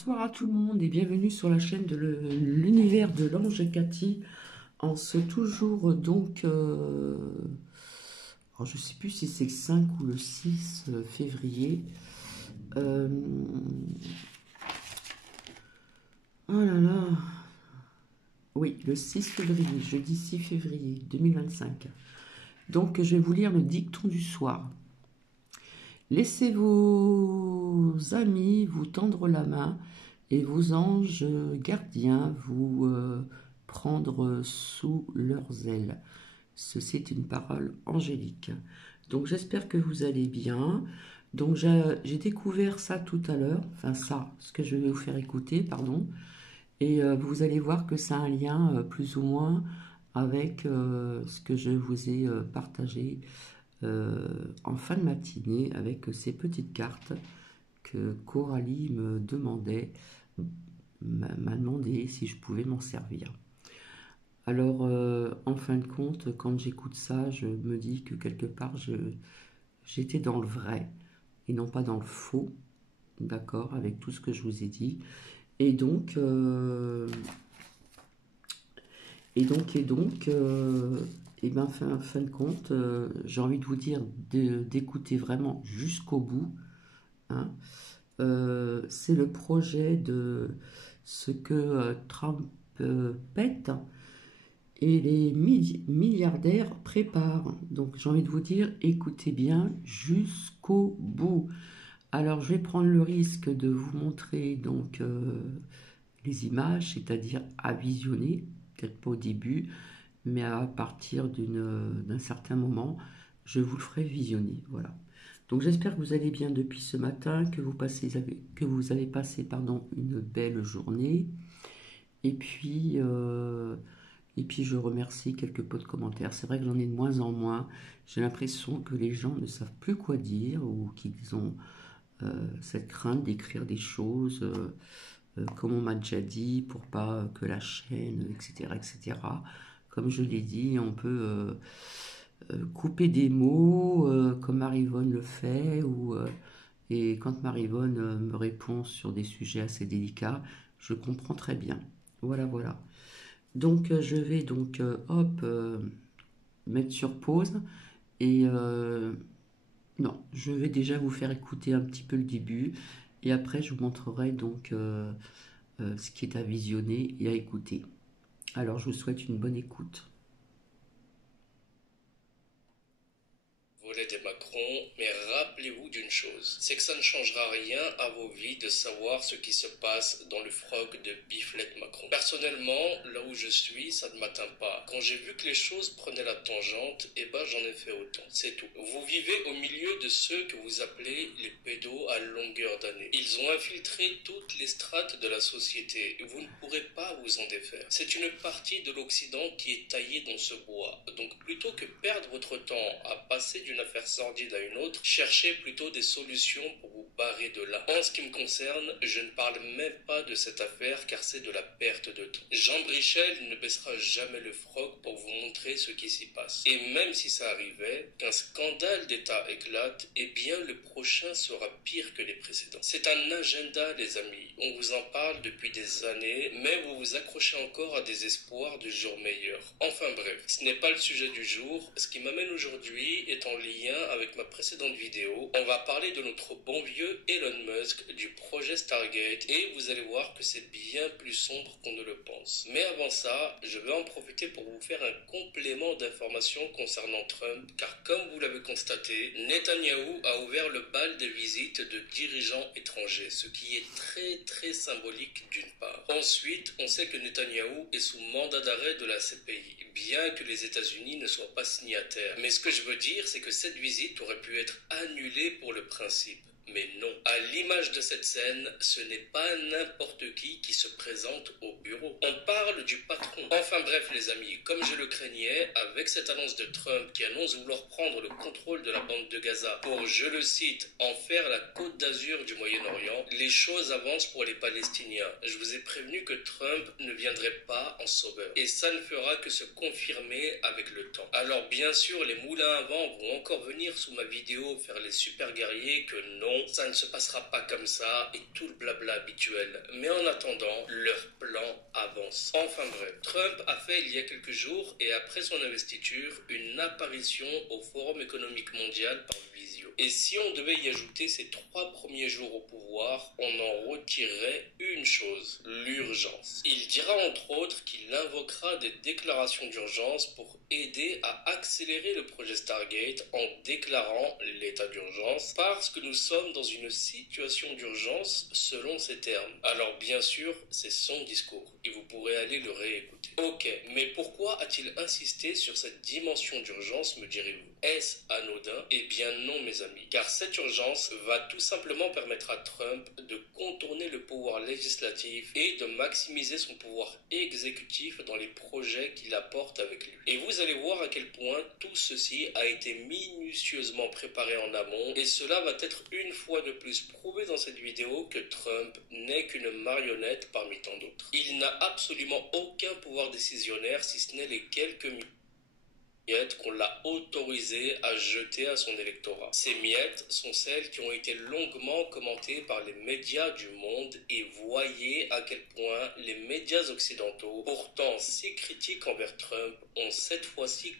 Bonsoir à tout le monde et bienvenue sur la chaîne de l'univers de l'ange Cathy en ce toujours alors je sais plus si c'est le 5 ou le 6 février. Euh, oh là là, oui, le 6 février, jeudi 6 février 2025. Donc je vais vous lire le dicton du soir. Laissez vos amis vous tendre la main et vos anges gardiens vous prendre sous leurs ailes. Ceci est une parole angélique. Donc j'espère que vous allez bien. Donc j'ai découvert ça tout à l'heure, enfin ça, ce que je vais vous faire écouter, pardon. Et vous allez voir que ça a un lien plus ou moins avec ce que je vous ai partagé en fin de matinée avec ces petites cartes que Coralie m'a demandé si je pouvais m'en servir. Alors, en fin de compte, quand j'écoute ça, je me dis que quelque part, j'étais dans le vrai et non pas dans le faux, d'accord, avec tout ce que je vous ai dit. Et donc, et ben, fin de compte, j'ai envie de vous dire d'écouter vraiment jusqu'au bout, hein. C'est le projet de ce que Trump pète et les milliardaires préparent. Donc j'ai envie de vous dire, écoutez bien jusqu'au bout. Alors je vais prendre le risque de vous montrer donc les images, c'est-à-dire à visionner, peut-être pas au début, mais à partir d'un certain moment, je vous le ferai visionner. Voilà. Donc j'espère que vous allez bien depuis ce matin, que vous avez passé une belle journée. Et puis, je remercie quelques pots de commentaires. C'est vrai que j'en ai de moins en moins. J'ai l'impression que les gens ne savent plus quoi dire ou qu'ils ont cette crainte d'écrire des choses comme on m'a déjà dit pour pas que la chaîne, etc., etc. Comme je l'ai dit, on peut couper des mots comme Marivonne le fait et quand Marivonne me répond sur des sujets assez délicats, je comprends très bien. Voilà, voilà. Donc je vais mettre sur pause et non, je vais déjà vous faire écouter un petit peu le début et après je vous montrerai ce qui est à visionner et à écouter. Alors je vous souhaite une bonne écoute. Volet des Macron, mais rappelez-vous d'une chose, c'est que ça ne changera rien à vos vies de savoir ce qui se passe dans le frog de Biflette Macron. Personnellement, là où je suis, ça ne m'atteint pas. Quand j'ai vu que les choses prenaient la tangente, eh ben j'en ai fait autant. C'est tout. Vous vivez au milieu de ceux que vous appelez les pédos à longueur d'année. Ils ont infiltré toutes les strates de la société. Vous ne pourrez pas vous en défaire. C'est une partie de l'Occident qui est taillée dans ce bois. Donc plutôt que perdre votre temps à passer d'une affaire sordide à une autre, cherchez plutôt des solutions pour vous barrer de là. En ce qui me concerne, je ne parle même pas de cette affaire car c'est de la perte de temps. Jean Brichel ne baissera jamais le froc pour vous montrer ce qui s'y passe. Et même si ça arrivait, qu'un scandale d'État éclate, eh bien le prochain sera pire que les précédents. C'est un agenda, les amis. On vous en parle depuis des années, mais vous vous accrochez encore à des espoirs de jours meilleurs. Enfin bref, ce n'est pas le sujet du jour. Ce qui m'amène aujourd'hui est en lien avec ma précédente vidéo. On va parler de notre bon vieux Elon Musk, du projet Stargate, et vous allez voir que c'est bien plus sombre qu'on ne le pense. Mais avant ça, je vais en profiter pour vous faire un complément d'informations concernant Trump, car comme vous l'avez constaté, Netanyahou a ouvert le bal des visites de dirigeants étrangers, ce qui est très symbolique d'une part. Ensuite, on sait que Netanyahou est sous mandat d'arrêt de la CPI, bien que les États-Unis ne soient pas signataires. Mais ce que je veux dire, c'est que cette visite aurait pu être annulée pour le principe. Mais non. À l'image de cette scène, ce n'est pas n'importe qui se présente au bureau. On parle du patron. Enfin bref les amis, comme je le craignais, avec cette annonce de Trump qui annonce vouloir prendre le contrôle de la bande de Gaza pour, je le cite, en faire la côte d'Azur du Moyen-Orient, les choses avancent pour les Palestiniens. Je vous ai prévenu que Trump ne viendrait pas en sauveur. Et ça ne fera que se confirmer avec le temps. Alors bien sûr, les moulins à vent vont encore venir sous ma vidéo faire les super guerriers que non, Macron, ça ne se passera pas comme ça et tout le blabla habituel. Mais en attendant, leur plan avance. Enfin bref, Trump a fait il y a quelques jours et après son investiture une apparition au Forum économique mondial par visio. Et si on devait y ajouter ses 3 premiers jours au pouvoir, on en retirerait une chose, l'urgence. Il dira entre autres qu'il invoquera des déclarations d'urgence pour aider à accélérer le projet Stargate en déclarant l'état d'urgence parce que nous sommes dans une situation d'urgence selon ses termes. Alors bien sûr, c'est son discours et vous pourrez aller le réécouter. Ok, mais pourquoi a-t-il insisté sur cette dimension d'urgence, me direz-vous? Est-ce anodin? Eh bien non mes amis, car cette urgence va tout simplement permettre à Trump de contourner le pouvoir législatif et de maximiser son pouvoir exécutif dans les projets qu'il apporte avec lui. Et vous allez voir à quel point tout ceci a été minutieusement préparé en amont et cela va être une fois de plus prouvé dans cette vidéo que Trump n'est qu'une marionnette parmi tant d'autres. Il n'a absolument aucun pouvoir décisionnaire si ce n'est les quelques miettes qu'on l'a autorisé à jeter à son électorat. Ces miettes sont celles qui ont été longuement commentées par les médias du monde et voyez à quel point les médias occidentaux, pourtant si critiques envers Trump, ont cette fois-ci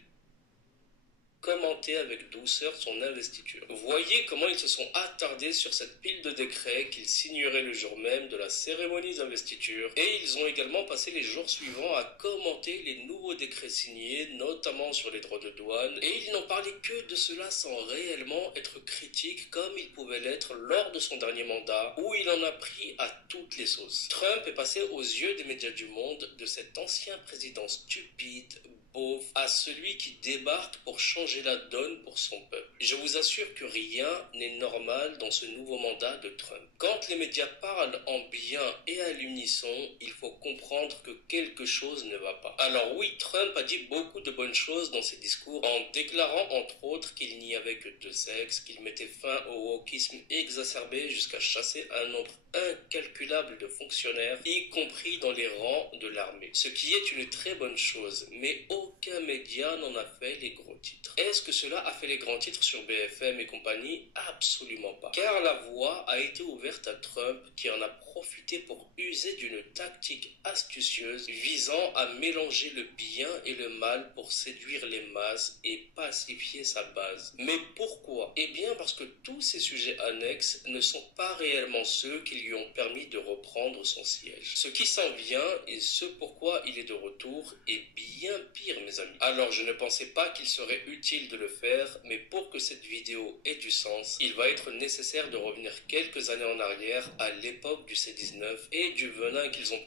commenter avec douceur son investiture. Voyez comment ils se sont attardés sur cette pile de décrets qu'ils signeraient le jour même de la cérémonie d'investiture et ils ont également passé les jours suivants à commenter les nouveaux décrets signés, notamment sur les droits de douane et ils n'ont parlé que de cela sans réellement être critiques comme il pouvait l'être lors de son dernier mandat où il en a pris à toutes les sauces. Trump est passé aux yeux des médias du monde de cet ancien président stupide, beauf, à celui qui débarque pour changer la donne pour son peuple. Je vous assure que rien n'est normal dans ce nouveau mandat de Trump. Quand les médias parlent en bien et à l'unisson, il faut comprendre que quelque chose ne va pas. Alors oui, Trump a dit beaucoup de bonnes choses dans ses discours en déclarant entre autres qu'il n'y avait que 2 sexes, qu'il mettait fin au wokisme exacerbé jusqu'à chasser un nombre incalculable de fonctionnaires, y compris dans les rangs de l'armée. Ce qui est une très bonne chose, mais aucun média n'en a fait les gros titres. Est-ce que cela a fait les grands titres sur BFM et compagnie? Absolument pas. Car la voie a été ouverte à Trump qui en a profité pour user d'une tactique astucieuse visant à mélanger le bien et le mal pour séduire les masses et pacifier sa base. Mais pourquoi? Eh bien parce que tous ces sujets annexes ne sont pas réellement ceux qui lui ont permis de reprendre son siège. Ce qui s'en vient et ce pourquoi il est de retour est bien pire mes amis. Alors je ne pensais pas qu'il serait utile de le faire, mais pour que cette vidéo ait du sens, il va être nécessaire de revenir quelques années en arrière à l'époque du C-19 et du venin qu'ils ont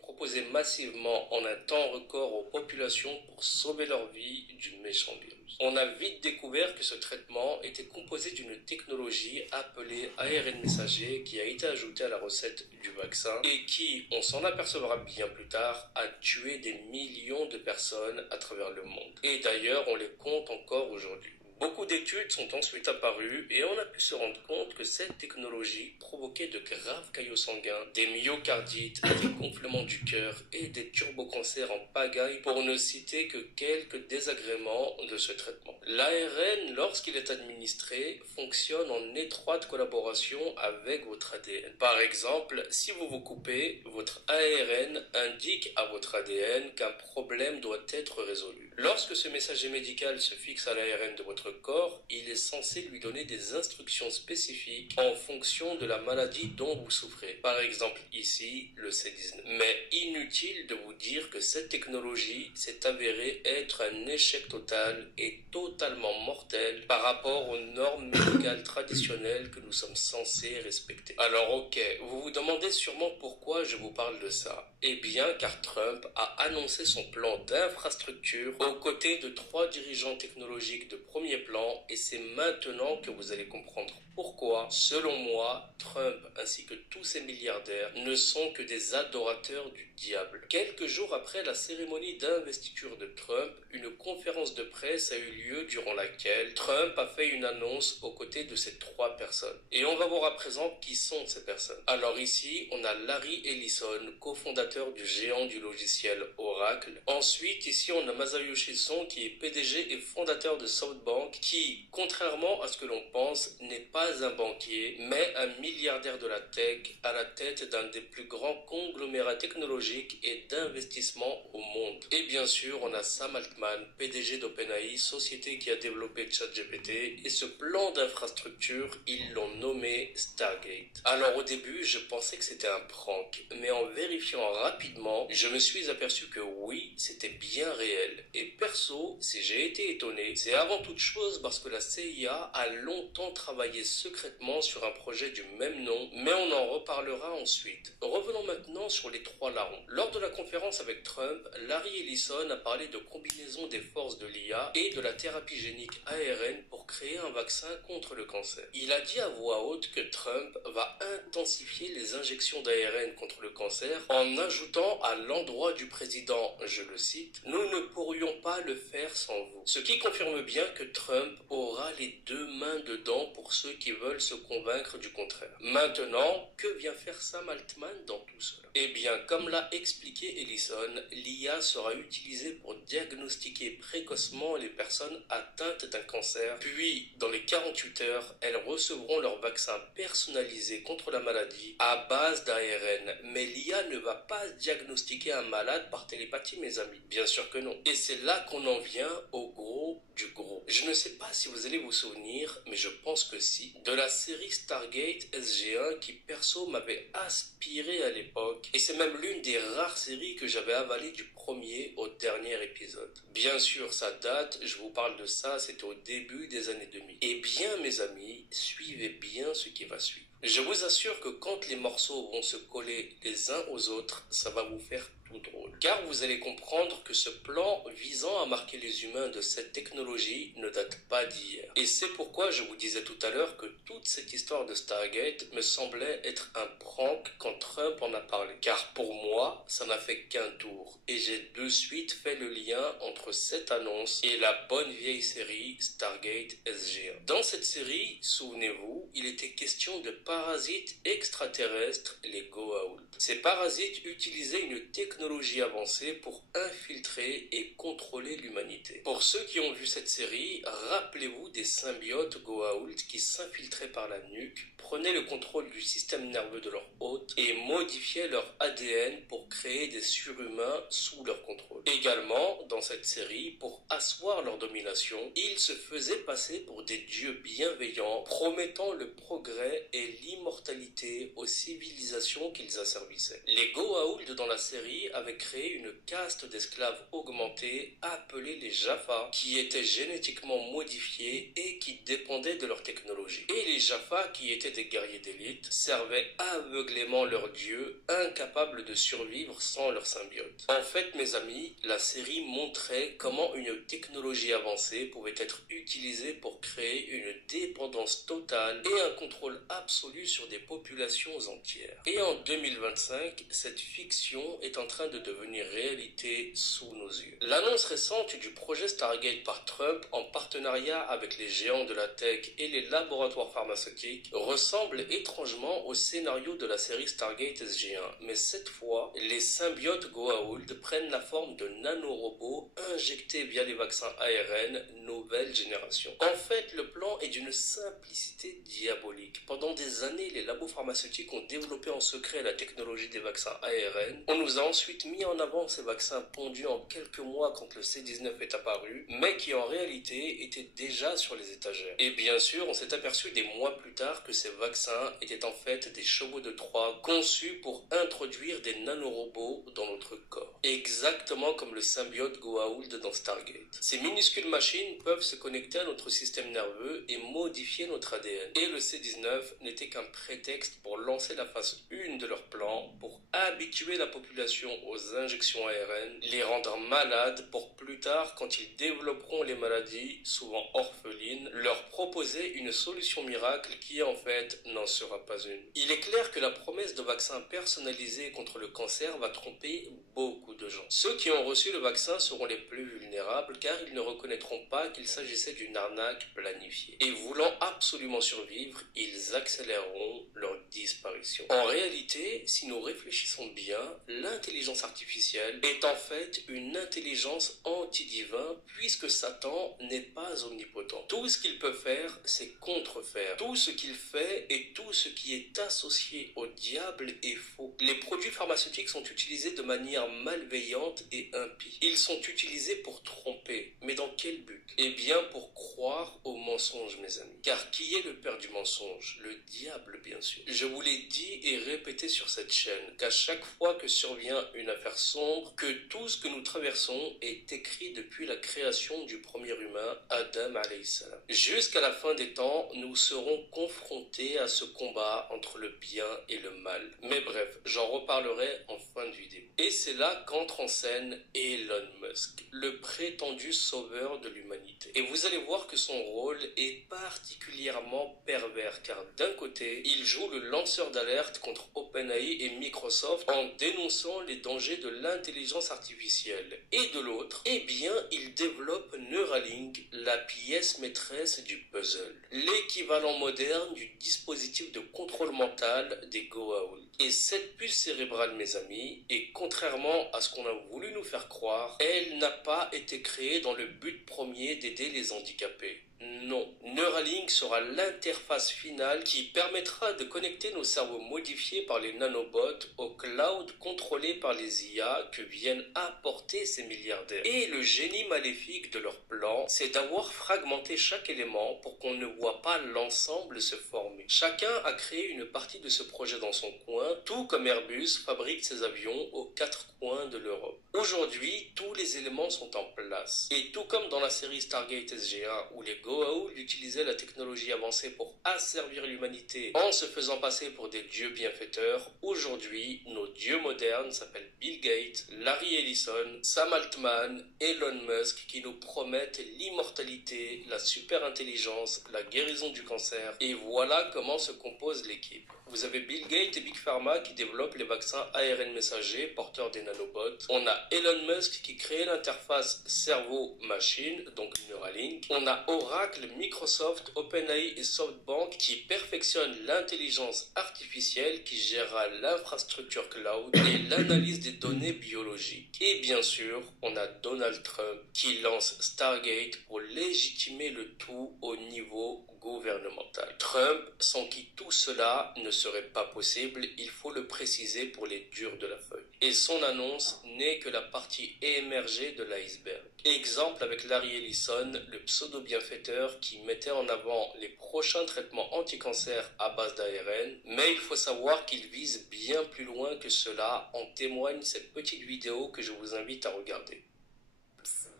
proposé massivement en un temps record aux populations pour sauver leur vie du méchant virus. On a vite découvert que ce traitement était composé d'une technologie appelée ARN messager qui a été ajoutée à la recette du vaccin et qui, on s'en apercevra bien plus tard, a tué des millions de personnes à travers le monde. Et d'ailleurs, on les compte encore aujourd'hui. Beaucoup d'études sont ensuite apparues et on a pu se rendre compte que cette technologie provoquait de graves caillots sanguins, des myocardites, des gonflements du cœur et des turbocancers en pagaille pour ne citer que quelques désagréments de ce traitement. L'ARN, lorsqu'il est administré, fonctionne en étroite collaboration avec votre ADN. Par exemple, si vous vous coupez, votre ARN indique à votre ADN qu'un problème doit être résolu. Lorsque ce messager médical se fixe à l'ARN de votre corps, il est censé lui donner des instructions spécifiques en fonction de la maladie dont vous souffrez. Par exemple ici, le C-19. Mais inutile de vous dire que cette technologie s'est avérée être un échec total et totalement mortel par rapport aux normes médicales traditionnelles que nous sommes censés respecter. Alors ok, vous vous demandez sûrement pourquoi je vous parle de ça. Eh bien car Trump a annoncé son plan d'infrastructure aux côtés de 3 dirigeants technologiques de premier plan et c'est maintenant que vous allez comprendre Pourquoi? Selon moi, Trump ainsi que tous ces milliardaires ne sont que des adorateurs du diable. Quelques jours après la cérémonie d'investiture de Trump, une conférence de presse a eu lieu durant laquelle Trump a fait une annonce aux côtés de ces 3 personnes. Et on va voir à présent qui sont ces personnes. Alors ici, on a Larry Ellison, cofondateur du géant du logiciel Oracle. Ensuite, ici, on a Masayoshi Son qui est PDG et fondateur de SoftBank qui, contrairement à ce que l'on pense, n'est pas un banquier, mais un milliardaire de la tech à la tête d'un des plus grands conglomérats technologiques et d'investissement au monde. Et bien sûr, on a Sam Altman, PDG d'OpenAI, société qui a développé ChatGPT, et ce plan d'infrastructure, ils l'ont nommé Stargate. Alors au début, je pensais que c'était un prank, mais en vérifiant rapidement, je me suis aperçu que oui, c'était bien réel. Et perso, si j'ai été étonné, c'est avant toute chose parce que la CIA a longtemps travaillé secrètement sur un projet du même nom, mais on en reparlera ensuite. Revenons maintenant sur les 3 larrons. Lors de la conférence avec Trump, Larry Ellison a parlé de combinaison des forces de l'IA et de la thérapie génique ARN pour créer un vaccin contre le cancer. Il a dit à voix haute que Trump va intensifier les injections d'ARN contre le cancer en ajoutant à l'endroit du président, je le cite, « Nous ne pourrions pas le faire sans vous ». Ce qui confirme bien que Trump aura les 2 mains dedans pour ceux qui veulent se convaincre du contraire. Maintenant, que vient faire Sam Altman dans tout cela? Eh bien, comme l'a expliqué Ellison, l'IA sera utilisée pour diagnostiquer précocement les personnes atteintes d'un cancer, puis dans les 48 heures, elles recevront leur vaccin personnalisé contre la maladie à base d'ARN. Mais l'IA ne va pas diagnostiquer un malade par télépathie, mes amis. Bien sûr que non. Et c'est là qu'on en vient au gros du gros. Je ne sais pas si vous allez vous souvenir, mais je pense que si, de la série Stargate SG1 qui perso m'avait aspiré à l'époque, et c'est même l'une des rares séries que j'avais avalé du premier au dernier épisode. Bien sûr, ça date, je vous parle de ça, c'était au début des années 2000. Eh bien mes amis, suivez bien ce qui va suivre. Je vous assure que quand les morceaux vont se coller les uns aux autres, ça va vous faire tout drôle. Car vous allez comprendre que ce plan visant à marquer les humains de cette technologie ne date pas d'hier. Et c'est pourquoi je vous disais tout à l'heure que toute cette histoire de Stargate me semblait être un prank quand Trump en a parlé. Car pour moi, ça n'a fait qu'un tour. Et j'ai de suite fait le lien entre cette annonce et la bonne vieille série Stargate SG1. Dans cette série, souvenez-vous, il était question de parasites extraterrestres, les Goa'uld. Ces parasites utilisaient une technologie avancée pour infiltrer et contrôler l'humanité. Pour ceux qui ont vu cette série, rappelez-vous des symbiotes Goa'uld qui s'infiltraient par la nuque, prenaient le contrôle du système nerveux de leur hôte et modifiaient leur ADN pour créer des surhumains sous leur contrôle. Également, dans cette série, pour asseoir leur domination, ils se faisaient passer pour des dieux bienveillants, promettant le progrès et l'immortalité aux civilisations qu'ils asservissaient. Les Goa'uld dans la série avaient créé une caste d'esclaves augmentés appelés les Jaffa, qui étaient génétiquement modifiés et qui dépendaient de leur technologie. Et les Jaffa, qui étaient des guerriers d'élite, servaient aveuglément leurs dieux, incapables de survivre sans leur symbiote. En fait, mes amis, la série montrait comment une technologie avancée pouvait être utilisée pour créer une dépendance totale et un contrôle absolu sur des populations entières. Et en 2025, cette fiction est en train de devenir réalité sous nos yeux. L'annonce récente du projet Stargate par Trump en partenariat avec les géants de la tech et les laboratoires pharmaceutiques ressemble étrangement au scénario de la série Stargate SG1, mais cette fois, les symbiotes Goa'uld prennent la forme de nanorobots injectés via les vaccins ARN nouvelle génération. En fait, le plan est d'une simplicité diabolique. Pendant des années, les labos pharmaceutiques ont développé en secret la technologie des vaccins ARN. On nous a ensuite mis en avant ces vaccins pondus en quelques mois quand le C-19 est apparu, mais qui en réalité étaient déjà sur les étagères. Et bien sûr, on s'est aperçu des mois plus tard que ces vaccins étaient en fait des chevaux de Troie conçus pour introduire des nanorobots dans notre corps. Exactement comme le symbiote Goa'uld dans Stargate. Ces minuscules machines peuvent se connecter à notre système nerveux et modifier notre ADN. Et le C-19 n'était qu'un prétexte pour lancer la phase 1 de leur plan, pour habituer la population aux injections ARN, les rendre malades pour plus tard, quand ils développeront les maladies, souvent orphelines, leur proposer une solution miracle miracle qui en fait n'en sera pas une. Il est clair que la promesse de vaccin personnalisé contre le cancer va tromper beaucoup de gens. Ceux qui ont reçu le vaccin seront les plus vulnérables car ils ne reconnaîtront pas qu'il s'agissait d'une arnaque planifiée. Et voulant absolument survivre, ils accéléreront leur disparition. En réalité, si nous réfléchissons bien, l'intelligence artificielle est en fait une intelligence anti-divin puisque Satan n'est pas omnipotent. Tout ce qu'il peut faire, c'est contrefaire. Tout ce qu'il fait et tout ce qui est associé au diable est faux. Les produits pharmaceutiques sont utilisés de manière malveillante et impie. Ils sont utilisés pour tromper. Mais dans quel but? Eh bien pour croire au mensonge, mes amis. Car qui est le père du mensonge? Le diable, bien sûr. Je vous l'ai dit et répété sur cette chaîne qu'à chaque fois que survient une affaire sombre, que tout ce que nous traversons est écrit depuis la création du premier humain, Adam alayhi salam. Jusqu'à la fin des temps, nous serons confrontés à ce combat entre le bien et le mal. Mais bref, j'en reparlerai en fin de vidéo. Et c'est là qu'entre en scène Elon Musk, le prétendu sauveur de l'humanité. Et vous allez voir que son rôle est particulièrement pervers, car d'un côté, il joue le lanceur d'alerte contre OpenAI et Microsoft en dénonçant les dangers de l'intelligence artificielle. Et de l'autre, eh bien, il développe Neuralink, la pièce maîtresse du puzzle, l'équivalent moderne du dispositif de contrôle mental des Goa'uld. Et cette puce cérébrale, mes amis, et contrairement à ce qu'on a voulu nous faire croire, elle n'a pas été créée dans le but premier d'aider les handicapés. Non, Neuralink sera l'interface finale qui permettra de connecter nos cerveaux modifiés par les nanobots au cloud contrôlé par les IA que viennent apporter ces milliardaires. Et le génie maléfique de leur plan, c'est d'avoir fragmenté chaque élément pour qu'on ne voit pas l'ensemble se former. Chacun a créé une partie de ce projet dans son coin, tout comme Airbus fabrique ses avions aux quatre coins de l'Europe. Aujourd'hui, tous les éléments sont en place. Et tout comme dans la série Stargate SG-1 où les Goa'uld utilisaient la technologie avancée pour asservir l'humanité en se faisant passer pour des dieux bienfaiteurs, aujourd'hui, nos dieux modernes s'appellent Bill Gates, Larry Ellison, Sam Altman, Elon Musk qui nous promettent l'immortalité, la super-intelligence, la guérison du cancer. Et voilà comment se compose l'équipe. Vous avez Bill Gates et Big Pharma qui développent les vaccins ARN messagers porteurs des nanobots. On a Elon Musk qui crée l'interface cerveau-machine, donc Neuralink. On a Oracle, Microsoft, OpenAI et SoftBank qui perfectionnent l'intelligence artificielle qui gérera l'infrastructure cloud et l'analyse des données biologiques. Et bien sûr, on a Donald Trump qui lance Stargate pour légitimer le tout au niveau gouvernemental. Trump, sans qui tout cela ne serait pas possible, il faut le préciser pour les durs de la feuille. Et son annonce n'est que la partie émergée de l'iceberg. Exemple avec Larry Ellison, le pseudo-bienfaiteur qui mettait en avant les prochains traitements anti-cancer à base d'ARN, mais il faut savoir qu'il vise bien plus loin que cela, en témoigne cette petite vidéo que je vous invite à regarder.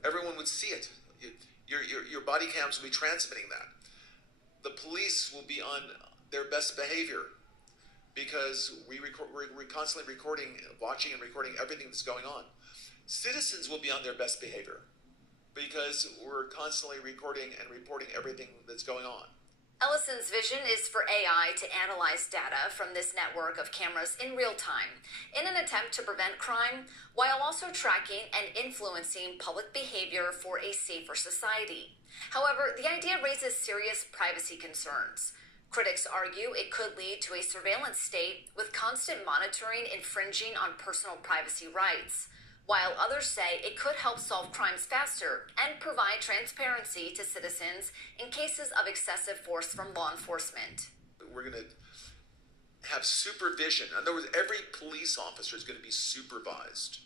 Everyone would see it. Your body cams will be transmitting that. The police will be on their best behavior because we're constantly recording, watching and recording everything that's going on. Citizens will be on their best behavior because we're constantly recording and reporting everything that's going on. Ellison's vision is for AI to analyze data from this network of cameras in real time in an attempt to prevent crime while also tracking and influencing public behavior for a safer society. However, the idea raises serious privacy concerns. Critics argue it could lead to a surveillance state with constant monitoring infringing on personal privacy rights, while others say it could help solve crimes faster and provide transparency to citizens in cases of excessive force from law enforcement. We're going to have supervision. In other words, every police officer is going to be supervised.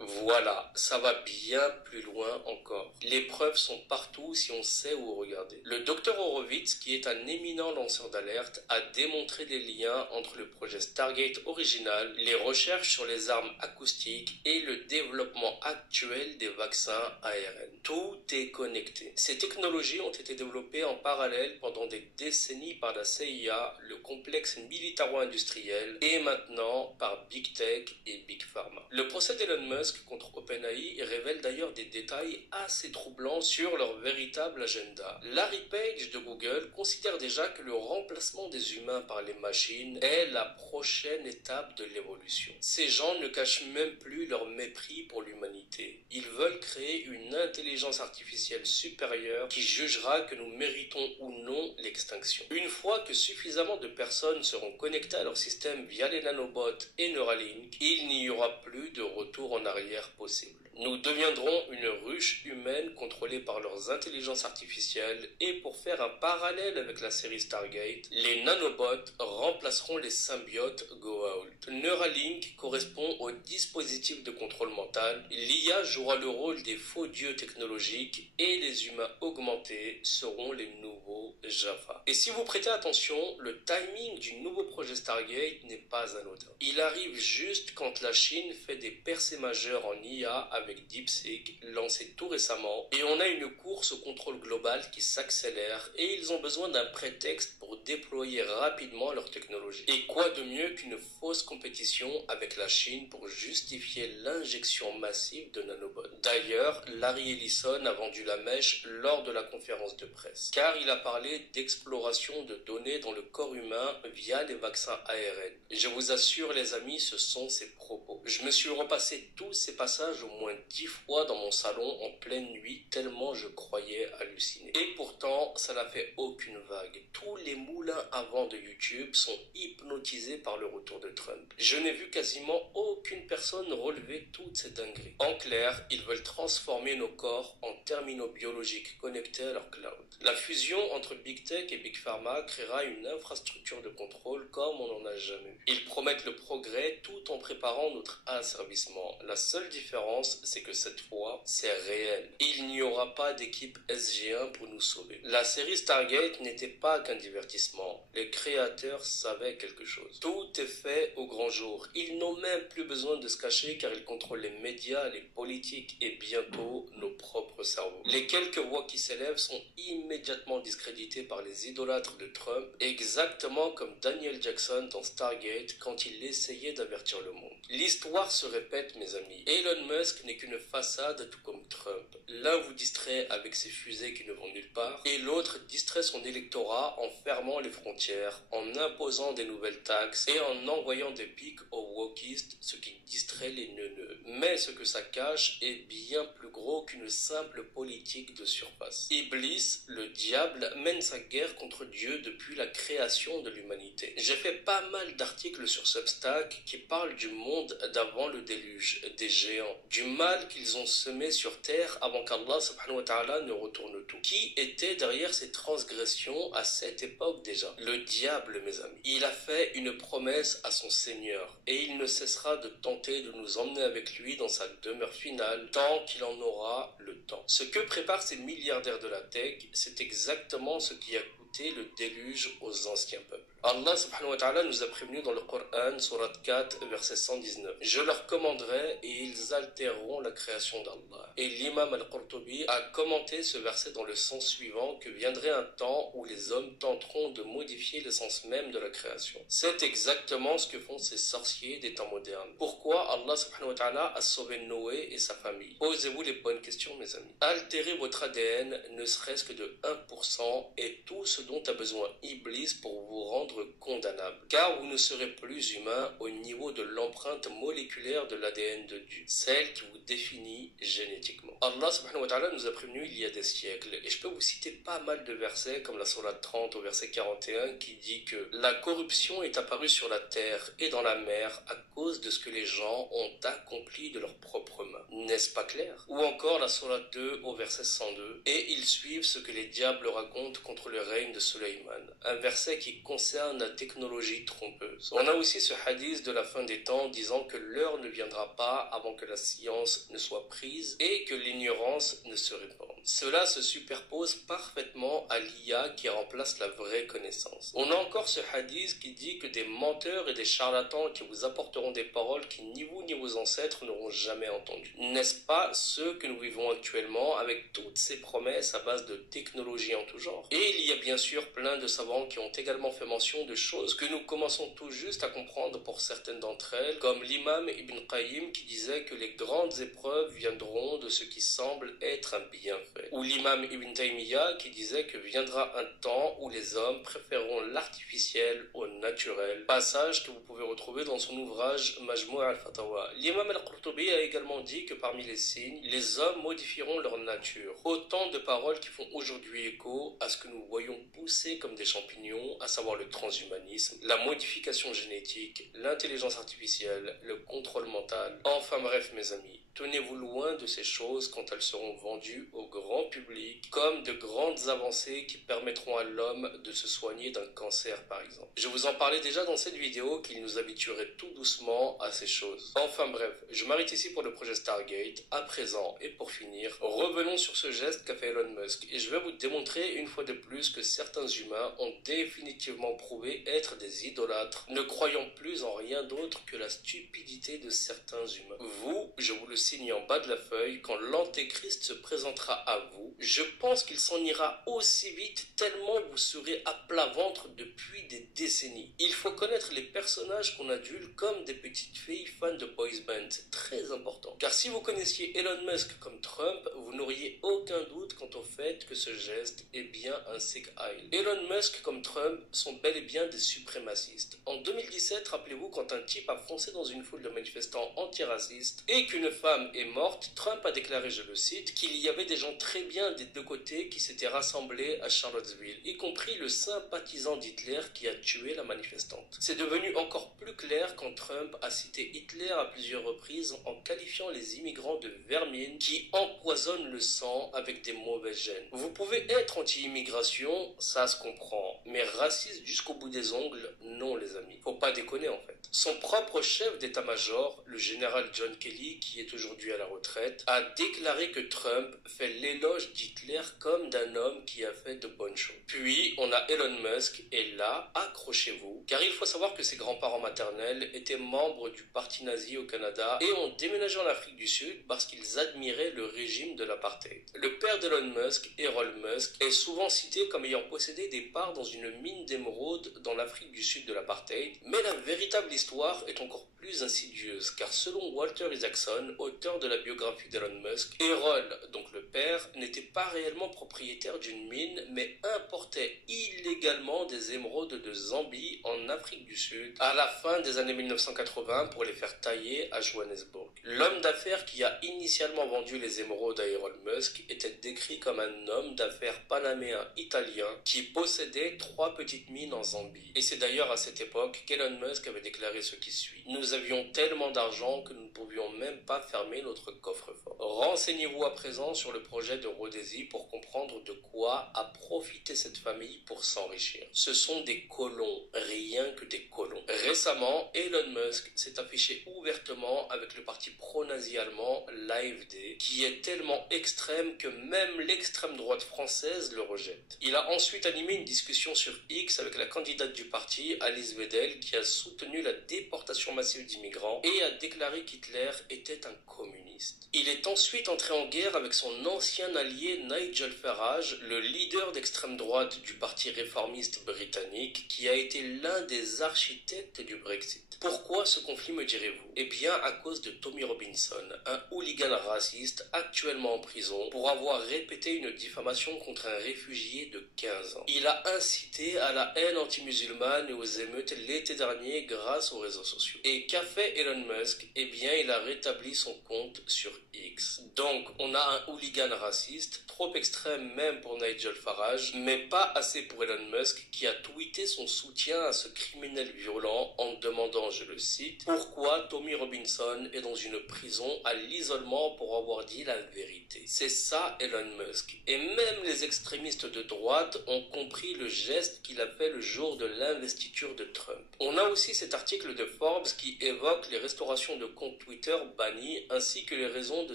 Voilà, ça va bien plus loin encore. Les preuves sont partout si on sait où regarder. Le Dr Horowitz, qui est un éminent lanceur d'alerte, a démontré les liens entre le projet Stargate original, les recherches sur les armes acoustiques et le développement actuel des vaccins ARN. Tout est connecté. Ces technologies ont été développées en parallèle pendant des décennies par la CIA, le complexe militaro-industriel et maintenant par Big Tech et Big Pharma. Le procès d'Elon Musk Musk contre OpenAI révèle d'ailleurs des détails assez troublants sur leur véritable agenda. Larry Page de Google considère déjà que le remplacement des humains par les machines est la prochaine étape de l'évolution. Ces gens ne cachent même plus leur mépris pour l'humanité. Ils veulent créer une intelligence artificielle supérieure qui jugera que nous méritons ou non l'extinction. Une fois que suffisamment de personnes seront connectées à leur système via les nanobots et Neuralink, il n'y aura plus de retour en arrière possible. Nous deviendrons une ruche humaine contrôlée par leurs intelligences artificielles et pour faire un parallèle avec la série Stargate, les nanobots remplaceront les symbiotes Goa'uld. Neuralink correspond au dispositif de contrôle mental. L'IA jouera le rôle des faux dieux technologiques et les humains augmentés seront les nouveaux Jaffa. Et si vous prêtez attention, le timing du nouveau projet Stargate n'est pas anodin. Il arrive juste quand la Chine fait des percées majeures en IA avec DeepSeek, lancé tout récemment, et on a une course au contrôle global qui s'accélère et ils ont besoin d'un prétexte pour déployer rapidement leur technologie. Et quoi de mieux qu'une fausse compétition avec la Chine pour justifier l'injection massive de nanobots. D'ailleurs, Larry Ellison a vendu la mèche lors de la conférence de presse, car il a parlé d'exploration de données dans le corps humain via les vaccins ARN. Je vous assure les amis, ce sont ses propos. Je me suis repassé tous ces passages au moins 10 fois dans mon salon en pleine nuit tellement je croyais halluciner. Et pourtant, ça n'a fait aucune vague. Tous les moulins à vent de YouTube sont hypnotisés par le retour de Trump. Je n'ai vu quasiment aucune personne relever toutes ces dingueries. En clair, ils veulent transformer nos corps en terminaux biologiques connectés à leur cloud. La fusion entre Big Tech et Big Pharma créera une infrastructure de contrôle comme on n'en a jamais eu. Ils promettent le progrès tout en préparant notre asservissement. La seule différence, c'est que cette fois, c'est réel. Il n'y aura pas d'équipe SG1 pour nous sauver. La série Stargate n'était pas qu'un divertissement. Les créateurs savaient quelque chose. Tout est fait au grand jour. Ils n'ont même plus besoin de se cacher car ils contrôlent les médias, les politiques et bientôt nos propres cerveaux. Les quelques voix qui s'élèvent sont immédiatement discréditées par les idolâtres de Trump, exactement comme Daniel Jackson dans Stargate quand il essayait d'avertir le monde. L'histoire se répète, mes amis. Elon Musk n'est qu'une façade tout comme Trump. L'un vous distrait avec ses fusées qui ne vont nulle part et l'autre distrait son électorat en fermant les frontières, en imposant des nouvelles taxes et en envoyant des pics aux wokistes, ce qui distrait les neuneux. Mais ce que ça cache est bien plus gros qu'une simple politique de surface. Iblis, le diable, mène sa guerre contre Dieu depuis la création de l'humanité. J'ai fait pas mal d'articles sur Substack qui parlent du monde d'avant le déluge, des géants, du mal qu'ils ont semé sur terre avant qu'Allah subhanahu wa ta'ala ne retourne tout. Qui était derrière ces transgressions à cette époque déjà? Le diable, mes amis. Il a fait une promesse à son Seigneur et il ne cessera de tenter de nous emmener avec lui dans sa demeure finale tant qu'il en aura le temps. Ce que préparent ces milliardaires de la tech, c'est exactement ce qui a coûté le déluge aux anciens peuples. Allah subhanahu wa ta'ala nous a prévenus dans le Coran, Surat 4, verset 119. Je leur commanderai et ils altéreront la création d'Allah. Et l'imam al-Qurtubi a commenté ce verset dans le sens suivant que viendrait un temps où les hommes tenteront de modifier l'essence même de la création. C'est exactement ce que font ces sorciers des temps modernes. Pourquoi Allah subhanahu wa ta'ala a sauvé Noé et sa famille? Posez-vous les bonnes questions, mes amis. Altérez votre ADN ne serait-ce que de 1% et tout ce dont a besoin Iblis pour vous rendre condamnable, car vous ne serez plus humain au niveau de l'empreinte moléculaire de l'ADN de Dieu, celle qui vous définit génétiquement. Allah subhanahu wa ta'ala nous a prévenus il y a des siècles, et je peux vous citer pas mal de versets, comme la sourate 30 au verset 41, qui dit que la corruption est apparue sur la terre et dans la mer à cause de ce que les gens ont accompli de leurs propres mains. N'est-ce pas clair? Ou encore la sourate 2 au verset 102, et ils suivent ce que les diables racontent contre le règne de Sulayman, un verset qui concerne la technologie trompeuse. On a aussi ce hadith de la fin des temps disant que l'heure ne viendra pas avant que la science ne soit prise et que l'ignorance ne se répande. Cela se superpose parfaitement à l'IA qui remplace la vraie connaissance. On a encore ce hadith qui dit que des menteurs et des charlatans qui vous apporteront des paroles qui ni vous ni vos ancêtres n'auront jamais entendues. N'est-ce pas ce que nous vivons actuellement avec toutes ces promesses à base de technologies en tout genre? Et il y a bien sûr plein de savants qui ont également fait mention de choses que nous commençons tout juste à comprendre pour certaines d'entre elles, comme l'imam Ibn Qayyim qui disait que les grandes épreuves viendront de ce qui semble être un bienfait, ou l'imam Ibn Taymiyyah qui disait que viendra un temps où les hommes préféreront l'artificiel au naturel, passage que vous pouvez retrouver dans son ouvrage Majmou' al-Fatawa. L'imam al-Qurtubi a également dit que parmi les signes, les hommes modifieront leur nature. Autant de paroles qui font aujourd'hui écho à ce que nous voyons pousser comme des champignons, à savoir le transhumanisme, la modification génétique, l'intelligence artificielle, le contrôle mental. Enfin bref mes amis, tenez-vous loin de ces choses quand elles seront vendues au grand public comme de grandes avancées qui permettront à l'homme de se soigner d'un cancer par exemple. Je vous en parlais déjà dans cette vidéo qu'il nous habituerait tout doucement à ces choses. Enfin bref, je m'arrête ici pour le projet Stargate. À présent, et pour finir, revenons sur ce geste qu'a fait Elon Musk et je vais vous démontrer une fois de plus que certains humains ont définitivement prouvé être des idolâtres, ne croyant plus en rien d'autre que la stupidité de certains humains. Vous, je vous le signe en bas de la feuille, quand l'antéchrist se présentera à vous, je pense qu'il s'en ira aussi vite tellement vous serez à plat ventre depuis des décennies. Il faut connaître les personnages qu'on adule comme des petites filles fans de boys band, c'est très important. Car si vous connaissiez Elon Musk comme Trump, vous n'auriez aucun doute quant au fait que ce geste est bien un sick Heil. Elon Musk comme Trump sont bel et bien des suprémacistes. En 2017, rappelez-vous quand un type a foncé dans une foule de manifestants antiracistes et qu'une femme est morte, Trump a déclaré, je le cite, qu'il y avait des gens très bien des deux côtés qui s'étaient rassemblés à Charlottesville, y compris le sympathisant d'Hitler qui a tué la manifestante. C'est devenu encore plus clair quand Trump a cité Hitler à plusieurs reprises en qualifiant les immigrants de vermine qui empoisonnent le sang avec des mauvaises gènes. Vous pouvez être anti-immigration, ça se comprend, mais raciste jusqu'au bout des ongles, non les amis. Faut pas déconner en fait. Son propre chef d'état-major, le général John Kelly, qui est aujourd'hui à la retraite, a déclaré que Trump fait l'éloge d'Hitler comme d'un homme qui a fait de bonnes choses. Puis, on a Elon Musk, et là, accrochez-vous, car il faut savoir que ses grands-parents maternels étaient membres du parti nazi au Canada et ont déménagé en Afrique du Sud parce qu'ils admiraient le régime de l'apartheid. Le père d'Elon Musk, Errol Musk, est souvent cité comme ayant possédé des parts dans une mine d'émeraude dans l'Afrique du Sud de l'apartheid, mais la véritable histoire est encore plus insidieuse, car selon Walter Isaacson, auteur de la biographie d'Elon Musk, Errol, donc le père, n'était pas réellement propriétaire d'une mine, mais importait illégalement des émeraudes de Zambie en Afrique du Sud à la fin des années 1980 pour les faire tailler à Johannesburg. L'homme d'affaires qui a initialement vendu les émeraudes à Elon Musk était décrit comme un homme d'affaires panaméen italien qui possédait 3 petites mines en Zambie. Et c'est d'ailleurs à cette époque qu'Elon Musk avait déclaré ce qui suit. Nous avions tellement d'argent que nous ne pouvions même pas fermer notre coffre-fort. Renseignez-vous à présent sur le projet de Rhodésie pour comprendre de quoi a profité cette famille pour s'enrichir. Ce sont des colons, rien que des colons. Récemment, Elon Musk s'est affiché ouvertement avec le parti pro-nazi allemand, l'AfD, qui est tellement extrême que même l'extrême droite française le rejette. Il a ensuite animé une discussion sur X avec la candidate du parti, Alice Weidel, qui a soutenu la déportation massive d'immigrants et a déclaré qu'Hitler était un communiste. Il est ensuite entré en guerre avec son ancien allié Nigel Farage, le leader d'extrême droite du parti réformiste britannique, qui a été l'un des architectes du Brexit. Pourquoi ce conflit, me direz-vous? Eh bien, à cause de Tommy Robinson, un hooligan raciste actuellement en prison pour avoir répété une diffamation contre un réfugié de 15 ans. Il a incité à la haine anti-musulmane et aux émeutes l'été dernier grâce aux réseaux sociaux. Et qu'a fait Elon Musk? Eh bien, il a rétabli son compte sur X. Donc, on a un hooligan raciste, trop extrême même pour Nigel Farage, mais pas assez pour Elon Musk qui a tweeté son soutien à ce criminel violent Blanc en demandant, je le cite, « Pourquoi Tommy Robinson est dans une prison à l'isolement pour avoir dit la vérité ?» C'est ça Elon Musk. Et même les extrémistes de droite ont compris le geste qu'il a fait le jour de l'investiture de Trump. On a aussi cet article de Forbes qui évoque les restaurations de comptes Twitter bannis ainsi que les raisons de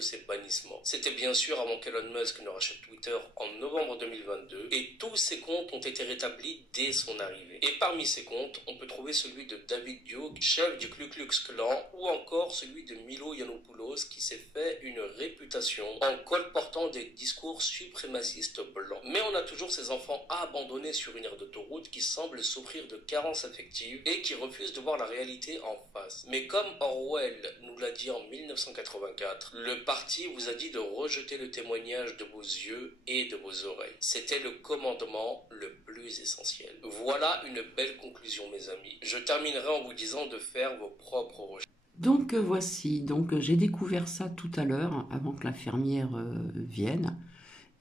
ces bannissements. C'était bien sûr avant qu'Elon Musk ne rachète Twitter en novembre 2022 et tous ces comptes ont été rétablis dès son arrivée. Et parmi ces comptes, on peut trouver celui de David Duke, chef du Ku Klux Klan, ou encore celui de Milo Yiannopoulos qui s'est fait une réputation en colportant des discours suprémacistes blancs. Mais on a toujours ces enfants abandonnés sur une aire d'autoroute qui semblent souffrir de carences affectives et qui refusent de voir la réalité en face. Mais comme Orwell nous l'a dit en 1984, le parti vous a dit de rejeter le témoignage de vos yeux et de vos oreilles. C'était le commandement le plus essentiel. Voilà une belle conclusion, mes amis. Je terminerai en vous disant de faire vos propres recherches. Donc voici, donc j'ai découvert ça tout à l'heure, avant que l'infirmière vienne,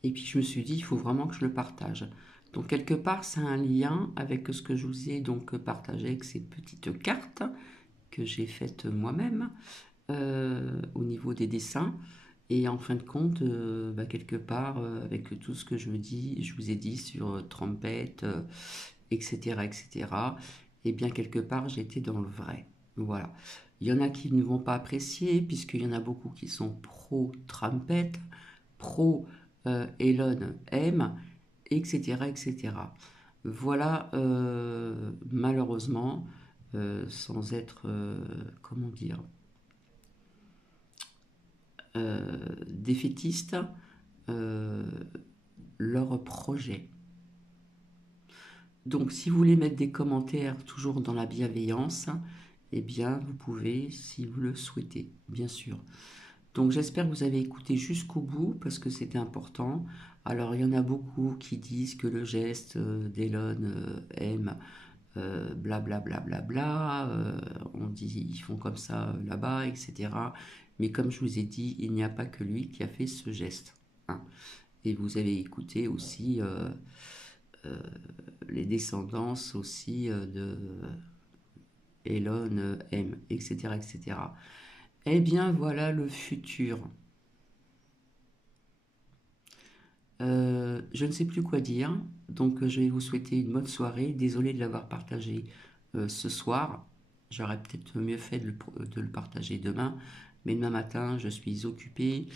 et puis je me suis dit, il faut vraiment que je le partage. Donc quelque part, ça a un lien avec ce que je vous ai donc partagé avec ces petites cartes que j'ai faites moi-même au niveau des dessins. Et en fin de compte, quelque part, avec tout ce que je vous ai dit sur trompette, etc., etc., et bien quelque part, j'étais dans le vrai. Voilà. Il y en a qui ne vont pas apprécier, puisqu'il y en a beaucoup qui sont pro-Trumpet, pro-Elon M, etc., etc. Voilà, malheureusement, sans être, comment dire, défaitiste, leur projet. Donc, si vous voulez mettre des commentaires toujours dans la bienveillance, eh bien, vous pouvez, si vous le souhaitez, bien sûr. Donc, j'espère que vous avez écouté jusqu'au bout, parce que c'était important. Alors, il y en a beaucoup qui disent que le geste d'Elon M, blablabla, on dit ils font comme ça là-bas, etc. Mais comme je vous ai dit, il n'y a pas que lui qui a fait ce geste. Hein. Et vous avez écouté aussi les descendances aussi de Elon M, etc., etc. Eh bien, voilà le futur. Je ne sais plus quoi dire, donc je vais vous souhaiter une bonne soirée. Désolé de l'avoir partagé ce soir. J'aurais peut-être mieux fait de le partager demain, mais demain matin, je suis occupée,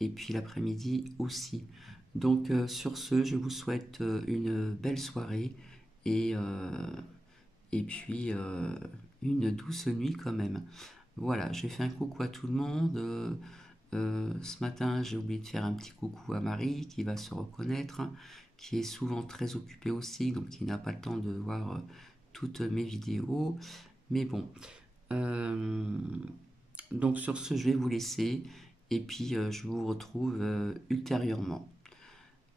et puis l'après-midi aussi. Donc, sur ce, je vous souhaite une belle soirée, et puis une douce nuit quand même. Voilà, j'ai fait un coucou à tout le monde. Ce matin, j'ai oublié de faire un petit coucou à Marie, qui va se reconnaître, qui est souvent très occupée aussi, donc qui n'a pas le temps de voir toutes mes vidéos. Mais bon, donc sur ce, je vais vous laisser, et puis je vous retrouve ultérieurement.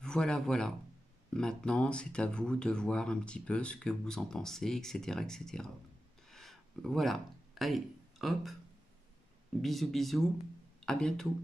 Voilà, voilà. Maintenant, c'est à vous de voir un petit peu ce que vous en pensez, etc., etc. Voilà. Allez, hop. Bisous, bisous. À bientôt.